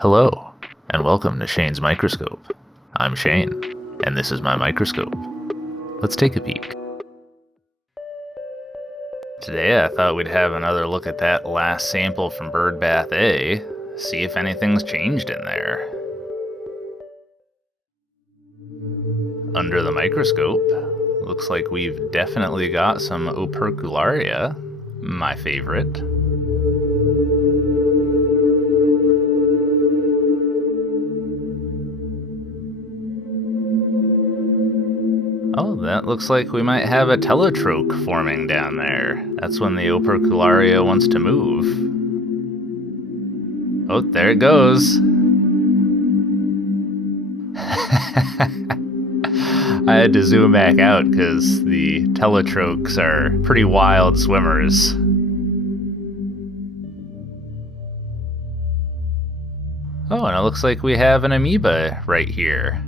Hello, and welcome to Shane's Microscope. I'm Shane, and this is my microscope. Let's take a peek. Today I thought we'd have another look at that last sample from bird bath A, see if anything's changed in there. Under the microscope, looks like we've definitely got some opercularia, my favorite. Oh, that looks like we might have a teletroch forming down there. That's when the opercularia wants to move. Oh, there it goes. I had to zoom back out because the teletrochs are pretty wild swimmers. Oh, and it looks like we have an amoeba right here.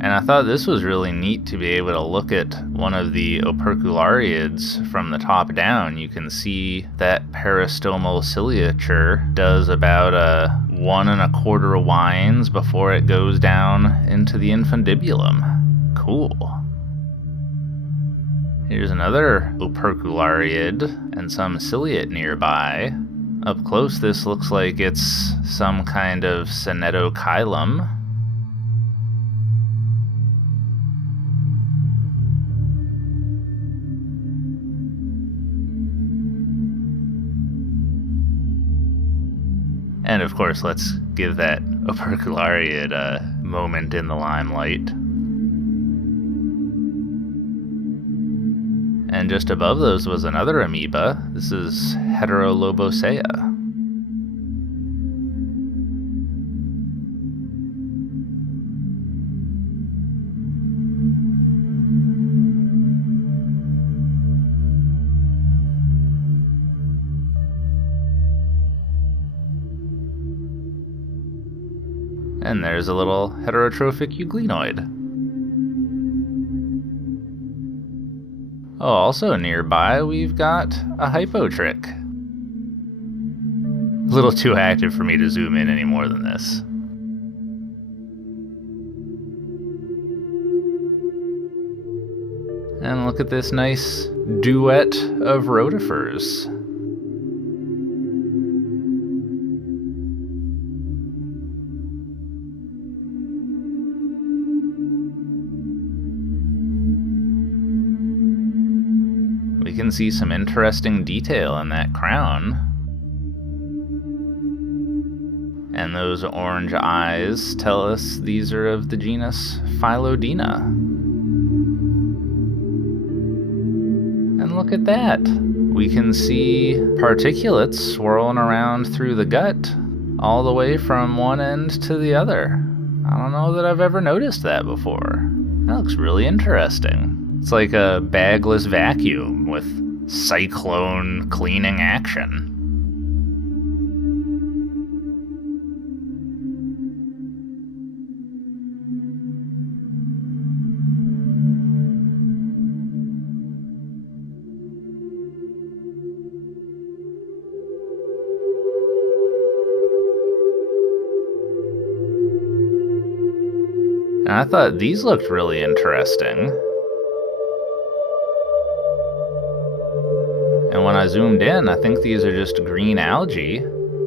And I thought this was really neat to be able to look at one of the operculariids from the top down. You can see that peristomal ciliature does about 1 1/4 wines before it goes down into the infundibulum. Cool. Here's another operculariid and some ciliate nearby. Up close, this looks like it's some kind of synetocylum. And of course, let's give that operculariid a moment in the limelight. And just above those was another amoeba. This is Heterolobosea. And there's a little heterotrophic euglenoid. Oh, also nearby we've got a hypotrich. A little too active for me to zoom in any more than this. And look at this nice duet of rotifers. We can see some interesting detail in that crown. And those orange eyes tell us these are of the genus Phylodina. And look at that. We can see particulates swirling around through the gut, all the way from one end to the other. I don't know that I've ever noticed that before. That looks really interesting. It's like a bagless vacuum with cyclone cleaning action. And I thought these looked really interesting. And when I zoomed in, I think these are just green algae,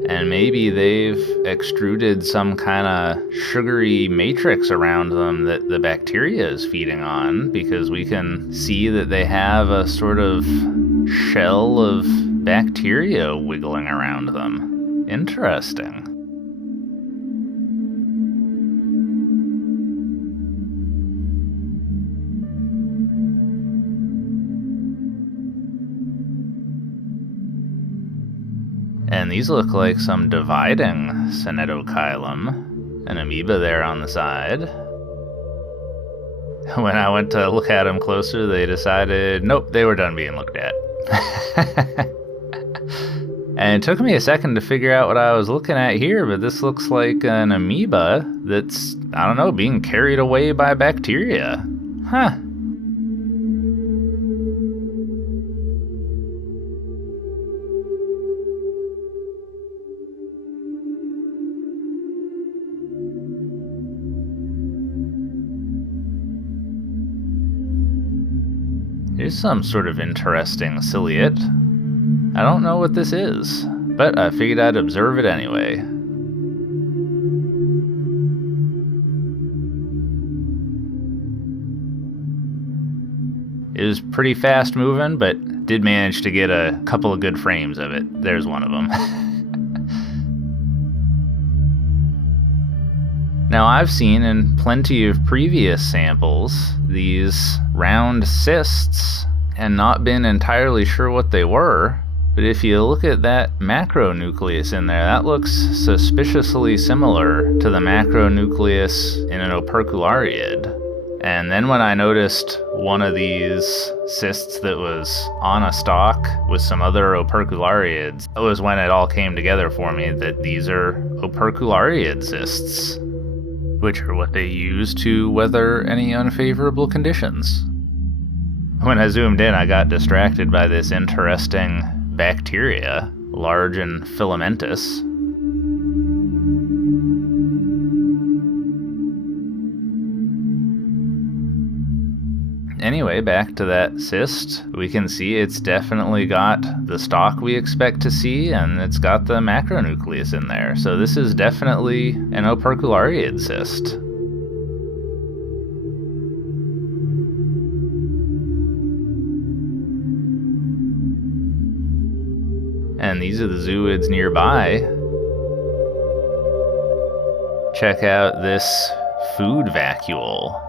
and maybe they've extruded some kind of sugary matrix around them that the bacteria is feeding on, because we can see that they have a sort of shell of bacteria wiggling around them. Interesting. And these look like some dividing synetocylum, an amoeba there on the side. When I went to look at them closer, they decided, nope, they were done being looked at. And it took me a second to figure out what I was looking at here, but this looks like an amoeba that's, I don't know, being carried away by bacteria. Huh. Here's some sort of interesting ciliate. I don't know what this is, but I figured I'd observe it anyway. It was pretty fast moving, but did manage to get a couple of good frames of it. There's one of them. Now, I've seen in plenty of previous samples these round cysts and not been entirely sure what they were, but if you look at that macronucleus in there, that looks suspiciously similar to the macronucleus in an operculariid. And then when I noticed one of these cysts that was on a stalk with some other operculariids, that was when it all came together for me that these are operculariid cysts, which are what they use to weather any unfavorable conditions. When I zoomed in, I got distracted by this interesting bacteria, large and filamentous. Anyway, back to that cyst. We can see it's definitely got the stalk we expect to see, and it's got the macronucleus in there. So this is definitely an operculariid cyst. And these are the zooids nearby. Check out this food vacuole.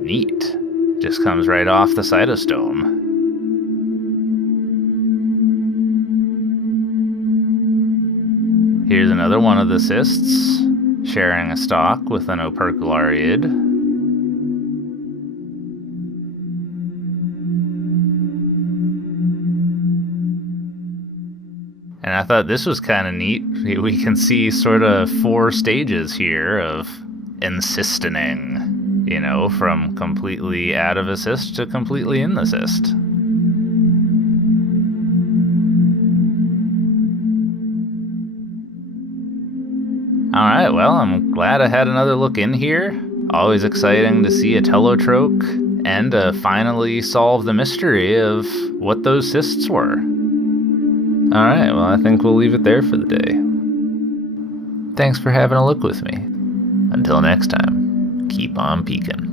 Neat. Just comes right off the cytostome. Here's another one of the cysts, sharing a stalk with an operculariid. And I thought this was kind of neat. We can see sort of 4 stages here of encystining, you know, from completely out of a cyst to completely in the cyst. Alright, well, I'm glad I had another look in here. Always exciting to see a telotroch and to finally solve the mystery of what those cysts were. Alright, well, I think we'll leave it there for the day. Thanks for having a look with me. Until next time, keep on peeking.